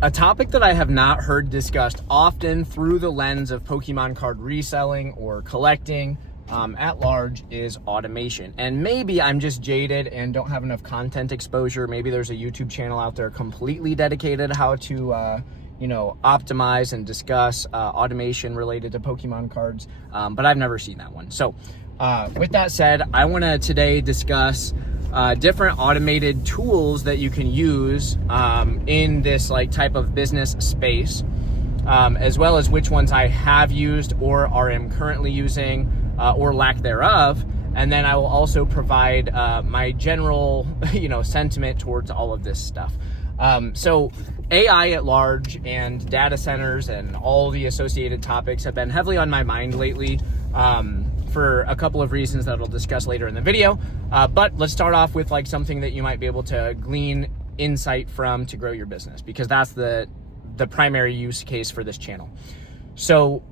A topic that I have not heard discussed often through the lens of Pokemon card reselling or collecting at large is automation. And maybe I'm just jaded and don't have enough content exposure. Maybe there's a YouTube channel out there completely dedicated how to optimize and discuss automation related to Pokemon cards, but I've never seen that one. So with that said, I want to today discuss different automated tools that you can use in this type of business space, as well as which ones I have used or am currently using or lack thereof. And then I will also provide my general sentiment towards all of this stuff. So AI at large and data centers and all the associated topics have been heavily on my mind lately, for a couple of reasons that I'll discuss later in the video. But let's start off with something that you might be able to glean insight from to grow your business, because that's the primary use case for this channel. So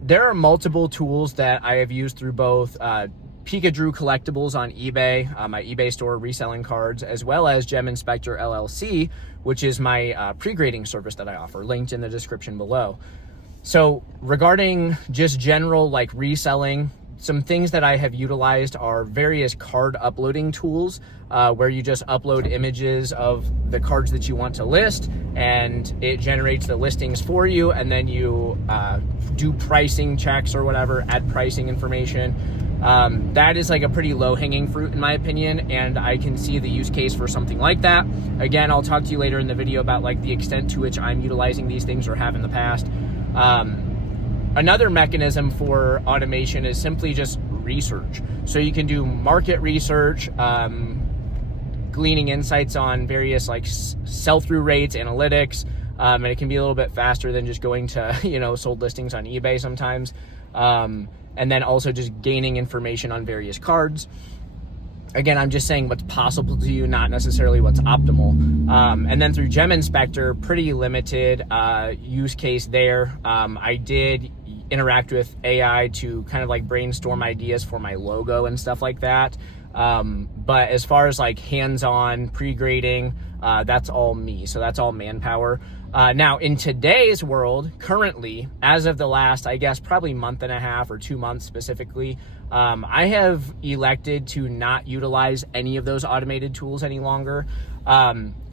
there are multiple tools that I have used through both Pikachu collectibles on eBay, my eBay store reselling cards, as well as geminspectorllc, which is my pre-grading service that I offer, linked in the description below. So regarding just general reselling, some things that I have utilized are various card uploading tools, where you just upload images of the cards that you want to list and it generates the listings for you, and then you do pricing checks or whatever, add pricing information. That is a pretty low-hanging fruit in my opinion, and I can see the use case for something like that. Again, I'll talk to you later in the video about the extent to which I'm utilizing these things or have in the past. Another mechanism for automation is simply just research. So you can do market research, gleaning insights on various sell-through rates, analytics, and it can be a little bit faster than just going to sold listings on eBay sometimes. And then also just gaining information on various cards. Again, I'm just saying what's possible to you, not necessarily what's optimal. And then through geminspector, pretty limited use case there. I did interact with AI to kind of brainstorm ideas for my logo and stuff like that. But as far as hands-on pre-grading, that's all me. So that's all manpower. Now in today's world, currently, as of the last, I guess probably month and a half or 2 months specifically, I have elected to not utilize any of those automated tools any longer.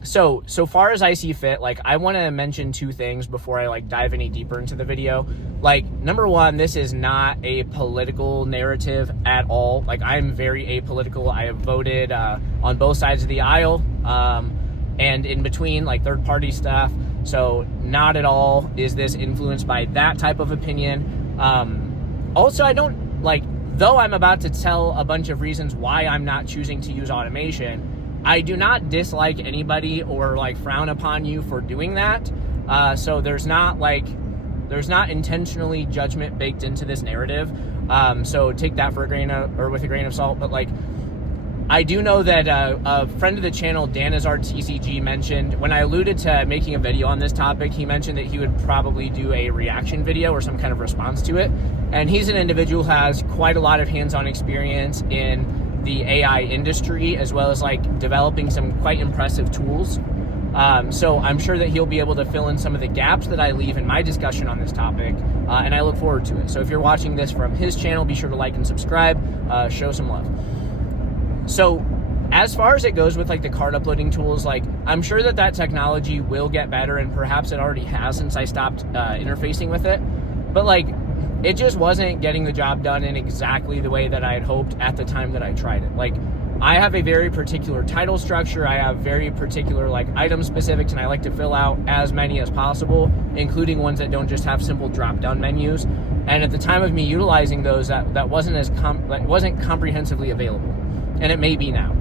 So far as I see fit, I want to mention two things before I dive any deeper into the video. Number one, this is not a political narrative at all. I'm very apolitical. I have voted on both sides of the aisle, and in between third party stuff. So not at all is this influenced by that type of opinion. Also, I don't though I'm about to tell a bunch of reasons why I'm not choosing to use automation, I do not dislike anybody or frown upon you for doing that. So there's not intentionally judgment baked into this narrative. So take that with a grain of salt. But I do know that a friend of the channel, Danazard TCG, mentioned, when I alluded to making a video on this topic, he mentioned that he would probably do a reaction video or some kind of response to it. And he's an individual who has quite a lot of hands-on experience in the AI industry, as well as developing some quite impressive tools. So I'm sure that he'll be able to fill in some of the gaps that I leave in my discussion on this topic, and I look forward to it. So if you're watching this from his channel, be sure to like and subscribe, show some love. So as far as it goes with the card uploading tools, I'm sure that technology will get better, and perhaps it already has since I stopped interfacing with it. But it just wasn't getting the job done in exactly the way that I had hoped at the time that I tried it. I have a very particular title structure. I have very particular item specifics, and I like to fill out as many as possible, including ones that don't just have simple drop-down menus. And at the time of me utilizing those, that wasn't wasn't comprehensively available, and it may be now.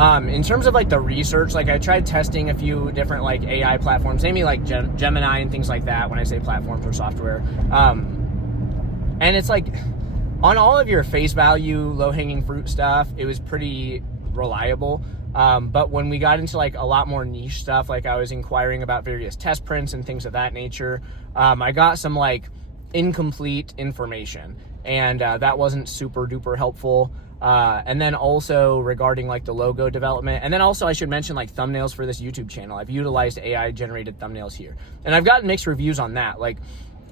In terms of the research, I tried testing a few different AI platforms, namely Gemini and things like that when I say platforms or software. And it's on all of your face value, low-hanging fruit stuff, it was pretty reliable. But when we got into a lot more niche stuff, I was inquiring about various test prints and things of that nature, I got some incomplete information, and that wasn't super duper helpful. And then also regarding like the logo development. And then also I should mention like thumbnails for this YouTube channel. I've utilized AI generated thumbnails here. And I've gotten mixed reviews on that. Like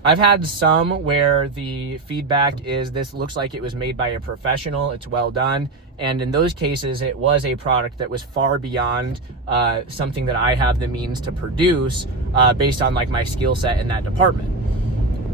I've had some where the feedback is this looks like it was made by a professional, it's well done. And in those cases, it was a product that was far beyond something that I have the means to produce based on like my skill set in that department.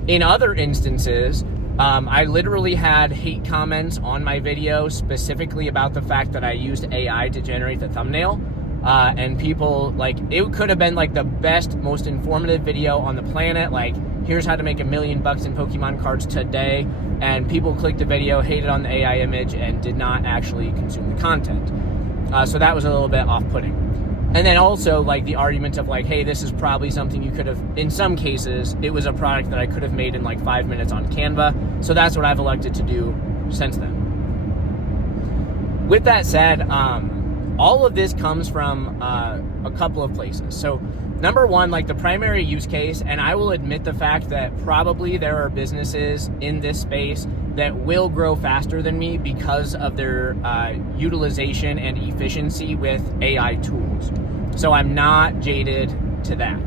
In other instances, I literally had hate comments on my video specifically about the fact that I used AI to generate the thumbnail. And people, like, it could have been like the best, most informative video on the planet. Like, here's how to make $1 million in Pokemon cards today. And people clicked the video, hated on the AI image, and did not actually consume the content. So that was a little bit off-putting. And then also like the argument of like, hey, this is probably something you could have, in some cases, it was a product that I could have made in like 5 minutes on Canva. So that's what I've elected to do since then. With that said, all of this comes from a couple of places. So number one, like the primary use case, and I will admit the fact that probably there are businesses in this space that will grow faster than me because of their utilization and efficiency with AI tools. So I'm not jaded to that.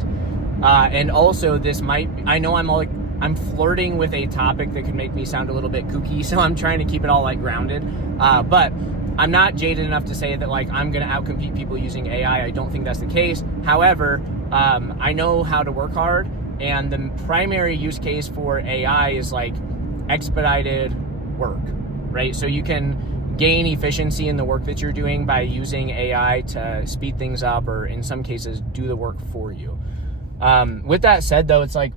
And also this might, I know I'm flirting with a topic that could make me sound a little bit kooky, so I'm trying to keep it all like grounded. But I'm not jaded enough to say that like I'm gonna outcompete people using AI. I don't think that's the case. However, I know how to work hard, and the primary use case for AI is like expedited work, right? So you can gain efficiency in the work that you're doing by using AI to speed things up, or in some cases do the work for you. With that said though, it's like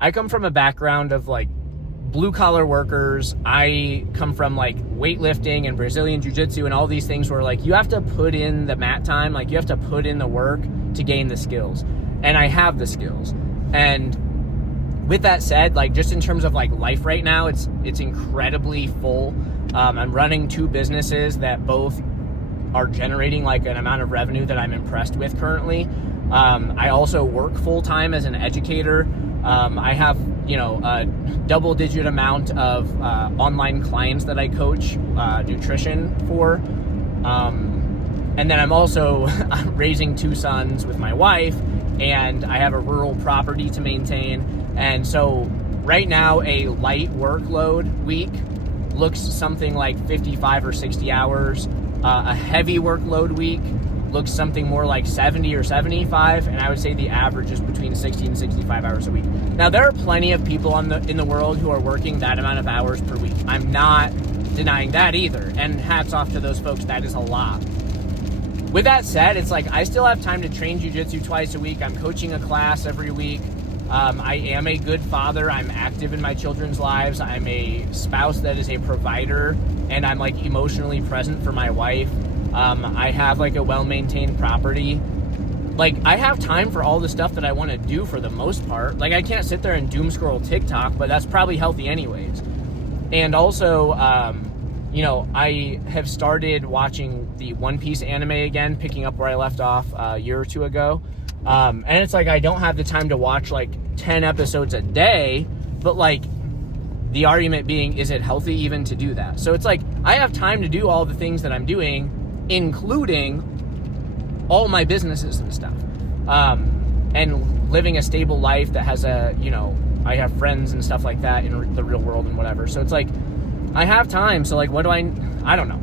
I come from a background of like blue collar workers. I come from like weightlifting and Brazilian jiu-jitsu and all these things where like you have to put in the mat time, like you have to put in the work to gain the skills. And I have the skills. And with that said, like just in terms of like life right now, it's incredibly full. I'm running 2 businesses that both are generating like an amount of revenue that I'm impressed with currently. I also work full-time as an educator. I have, a double-digit amount of online clients that I coach nutrition for. And then I'm also raising 2 sons with my wife, and I have a rural property to maintain. And so right now, a light workload week looks something like 55 or 60 hours. A heavy workload week looks something more like 70 or 75, and I would say the average is between 60 and 65 hours a week. Now, there are plenty of people in the world who are working that amount of hours per week. I'm not denying that either, and hats off to those folks. That is a lot. With that said, it's like I still have time to train jiu-jitsu twice a week. I'm coaching a class every week. I am a good father. I'm active in my children's lives. I'm a spouse that is a provider, and I'm like emotionally present for my wife. I have like a well-maintained property. Like I have time for all the stuff that I want to do for the most part. Like I can't sit there and doom scroll TikTok, but that's probably healthy anyways. And also, I have started watching the One Piece anime again, picking up where I left off a year or 2 ago. And it's like I don't have the time to watch like 10 episodes a day, but like the argument being, is it healthy even to do that? So it's like I have time to do all the things that I'm doing, including all my businesses and stuff, and living a stable life that has I have friends and stuff like that in the real world and whatever. So it's like I have time. So like what do I don't know.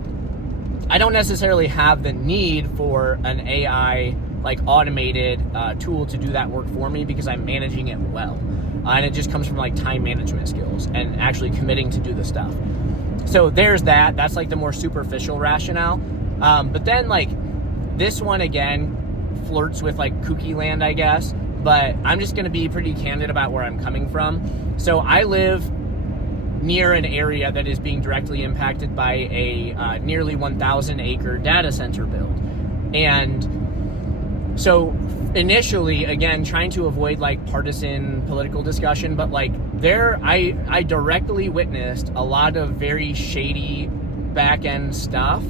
I don't necessarily have the need for an AI like automated tool to do that work for me because I'm managing it well. And it just comes from like time management skills and actually committing to do the stuff. So there's that. That's like the more superficial rationale. But then like this one again flirts with like kooky land, I guess. But I'm just going to be pretty candid about where I'm coming from. So I live near an area that is being directly impacted by a nearly 1,000 acre data center build. And so initially, again, trying to avoid like partisan political discussion, but like I directly witnessed a lot of very shady back end stuff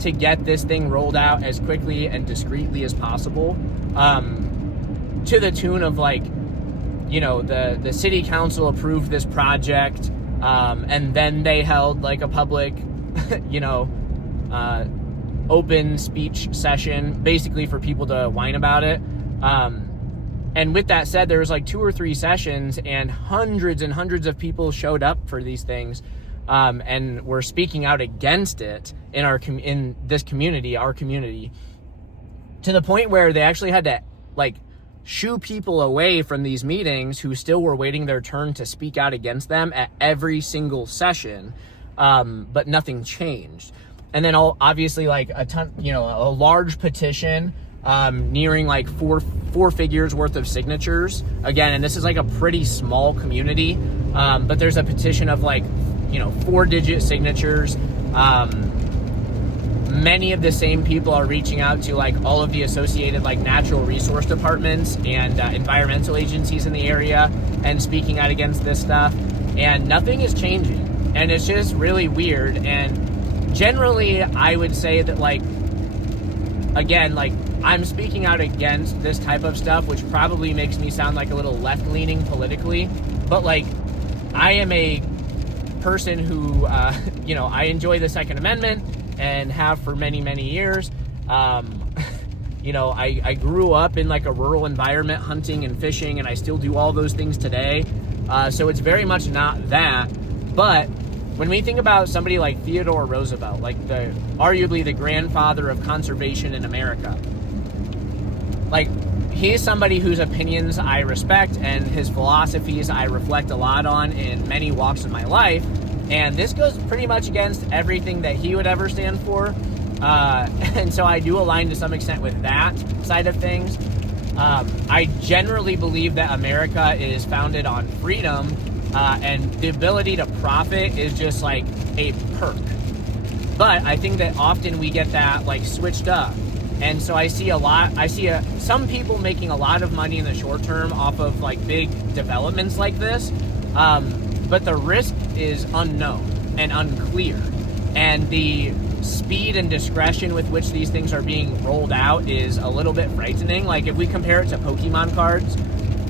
to get this thing rolled out as quickly and discreetly as possible, to the tune of like, the city council approved this project, and then they held like a public you know, open speech session, basically for people to whine about it. And with that said, there was like 2 or 3 sessions, and hundreds of people showed up for these things, and were speaking out against it in this community, our community, to the point where they actually had to like shoo people away from these meetings who still were waiting their turn to speak out against them at every single session. But nothing changed. And then obviously like a large petition, nearing like four figures worth of signatures. Again, and this is like a pretty small community, but there's a petition of like, 4-digit signatures. Many of the same people are reaching out to like all of the associated like natural resource departments and environmental agencies in the area and speaking out against this stuff, and nothing is changing. And it's just really weird. And generally I would say that like, again, like I'm speaking out against this type of stuff, which probably makes me sound like a little left-leaning politically, but like I am a person who, I enjoy the Second Amendment and have for many, many years. I grew up in like a rural environment, hunting and fishing, and I still do all those things today. So it's very much not that. But when we think about somebody like Theodore Roosevelt, like arguably the grandfather of conservation in America, like he's somebody whose opinions I respect and his philosophies I reflect a lot on in many walks of my life. And this goes pretty much against everything that he would ever stand for. And so I do align to some extent with that side of things. I generally believe that America is founded on freedom, and the ability to profit is just like a perk. But I think that often we get that like switched up. And so I see some people making a lot of money in the short term off of like big developments like this. But the risk is unknown and unclear. And the speed and discretion with which these things are being rolled out is a little bit frightening. Like if we compare it to Pokemon cards,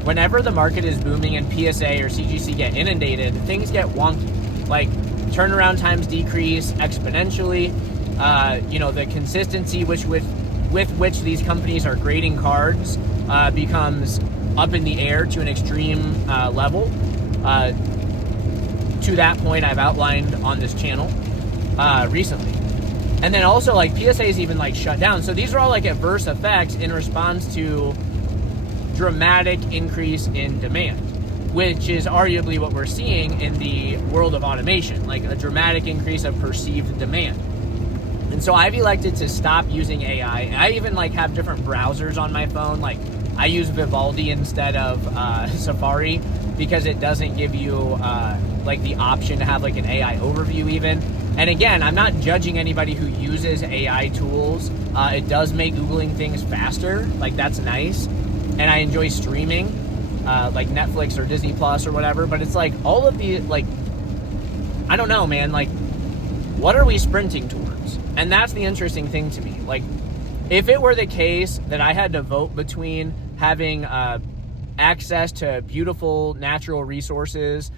whenever the market is booming and PSA or CGC get inundated, things get wonky. Like turnaround times decrease exponentially. The consistency with which these companies are grading cards becomes up in the air to an extreme level. To that point I've outlined on this channel recently. And then also like PSA is even like shut down. So these are all like adverse effects in response to dramatic increase in demand, which is arguably what we're seeing in the world of automation, like a dramatic increase of perceived demand. And so I've elected to stop using AI. I even like have different browsers on my phone. Like I use Vivaldi instead of Safari, because it doesn't give you like the option to have like an AI overview even. And again, I'm not judging anybody who uses AI tools. It does make Googling things faster. Like that's nice. And I enjoy streaming, like Netflix or Disney Plus or whatever. But it's like all of the, like, I don't know, man. Like, what are we sprinting towards? And that's the interesting thing to me. Like, if it were the case that I had to vote between having access to beautiful natural resources,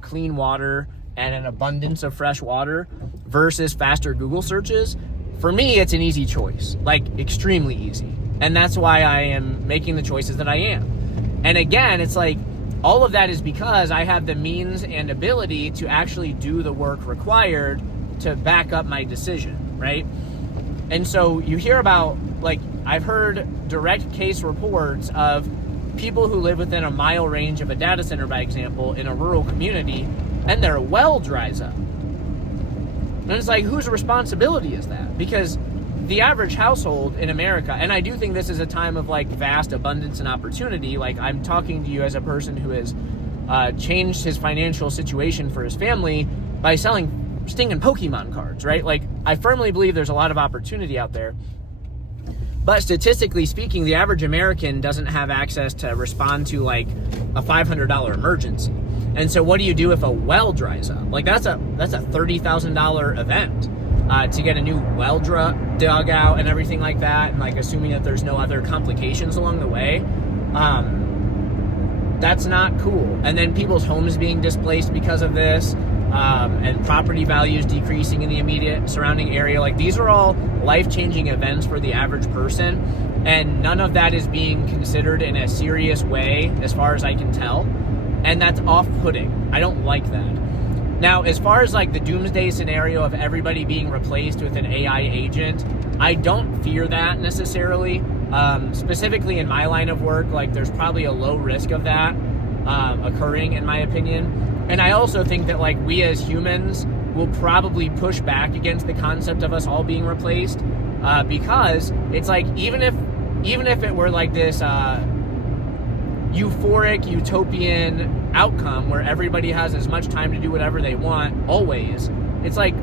clean water, and an abundance of fresh water versus faster Google searches, for me, it's an easy choice, like extremely easy. And that's why I am making the choices that I am. And again, it's like all of that is because I have the means and ability to actually do the work required to back up my decision, right? And so you hear about, like, I've heard direct case reports of people who live within a mile range of a data center, by example, in a rural community, and their well dries up. And it's like, whose responsibility is that? Because the average household in America, and I do think this is a time of like vast abundance and opportunity. Like I'm talking to you as a person who has changed his financial situation for his family by selling stinging Pokemon cards, right? Like I firmly believe there's a lot of opportunity out there. But statistically speaking, the average American doesn't have access to respond to like a $500 emergency. And so what do you do if a well dries up? Like that's a $30,000 event to get a new well dug out and everything like that. And like assuming that there's no other complications along the way. That's not cool. And then people's homes being displaced because of this. and property values decreasing in the immediate surrounding area. Like, these are all life-changing events for the average person, and none of that is being considered in a serious way as far as I can tell, and that's off-putting. I don't like that. Now, as far as like the doomsday scenario of everybody being replaced with an AI agent, I don't fear that necessarily. Specifically in my line of work, like, there's probably a low risk of that occurring, in my opinion. And I also think that, like, we as humans will probably push back against the concept of us all being replaced, because it's like, even if it were like this euphoric utopian outcome where everybody has as much time to do whatever they want always, it's like,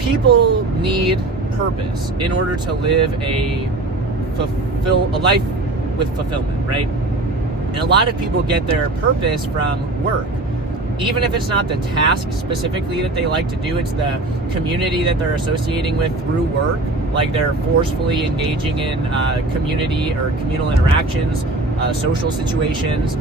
people need purpose in order to live a life with fulfillment, right? And a lot of people get their purpose from work. Even if it's not the task specifically that they like to do, it's the community that they're associating with through work. Like, they're forcefully engaging in community or communal interactions, social situations,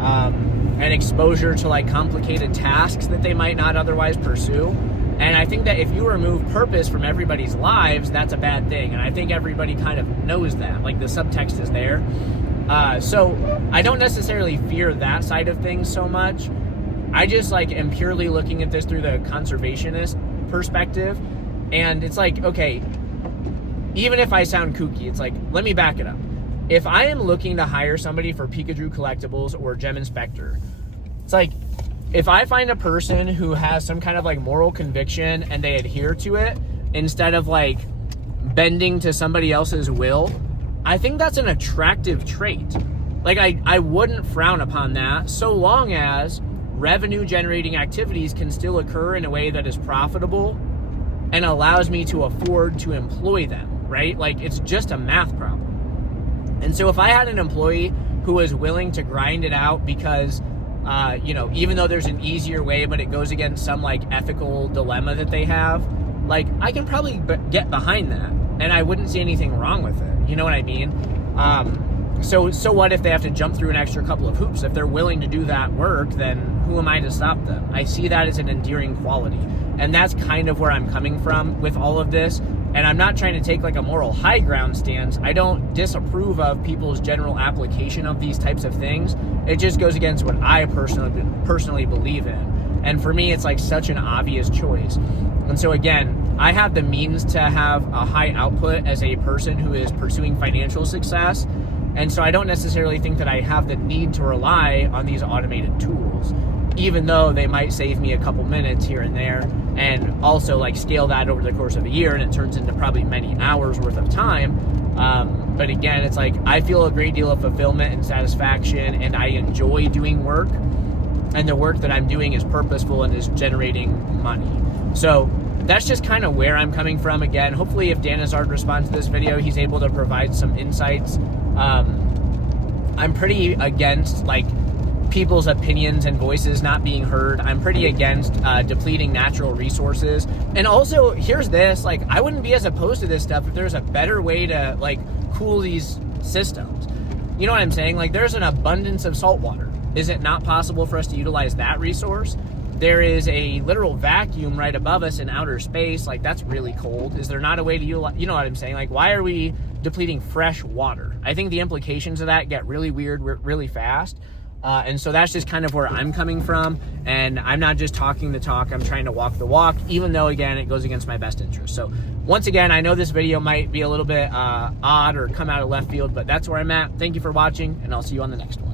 and exposure to like complicated tasks that they might not otherwise pursue. And I think that if you remove purpose from everybody's lives, that's a bad thing. And I think everybody kind of knows that. Like, the subtext is there. So I don't necessarily fear that side of things so much. I just like am purely looking at this through the conservationist perspective. And it's like, okay, even if I sound kooky, it's like, let me back it up. If I am looking to hire somebody for Pikachu Collectibles or Gem Inspector, it's like, if I find a person who has some kind of like moral conviction and they adhere to it instead of like bending to somebody else's will, I think that's an attractive trait. Like, I wouldn't frown upon that, so long as revenue generating activities can still occur in a way that is profitable and allows me to afford to employ them, right? Like, it's just a math problem. And so if I had an employee who was willing to grind it out because, even though there's an easier way, but it goes against some like ethical dilemma that they have, like, I can probably get behind that, and I wouldn't see anything wrong with it. You know what I mean? So what if they have to jump through an extra couple of hoops? If they're willing to do that work, then who am I to stop them? I see that as an endearing quality. And that's kind of where I'm coming from with all of this. And I'm not trying to take like a moral high ground stance. I don't disapprove of people's general application of these types of things. It just goes against what I personally believe in. And for me, it's like such an obvious choice. And so again, I have the means to have a high output as a person who is pursuing financial success. And so I don't necessarily think that I have the need to rely on these automated tools, even though they might save me a couple minutes here and there, and also like scale that over the course of a year, and it turns into probably many hours worth of time. But again, it's like, I feel a great deal of fulfillment and satisfaction, and I enjoy doing work, and the work that I'm doing is purposeful and is generating money. So that's just kind of where I'm coming from. Again, hopefully if Dan Hazard responds to this video, he's able to provide some insights. I'm pretty against like people's opinions and voices not being heard. I'm pretty against depleting natural resources. And also, here's this, like, I wouldn't be as opposed to this stuff if there's a better way to like cool these systems. You know what I'm saying? Like, there's an abundance of salt water. Is it not possible for us to utilize that resource? There is a literal vacuum right above us in outer space. Like, that's really cold. Is there not a way to utilize, you know what I'm saying? Like, why are we depleting fresh water? I think the implications of that get really weird really fast. And so that's just kind of where I'm coming from. And I'm not just talking the talk, I'm trying to walk the walk, even though, again, it goes against my best interest. So once again, I know this video might be a little bit odd or come out of left field, but that's where I'm at. Thank you for watching, and I'll see you on the next one.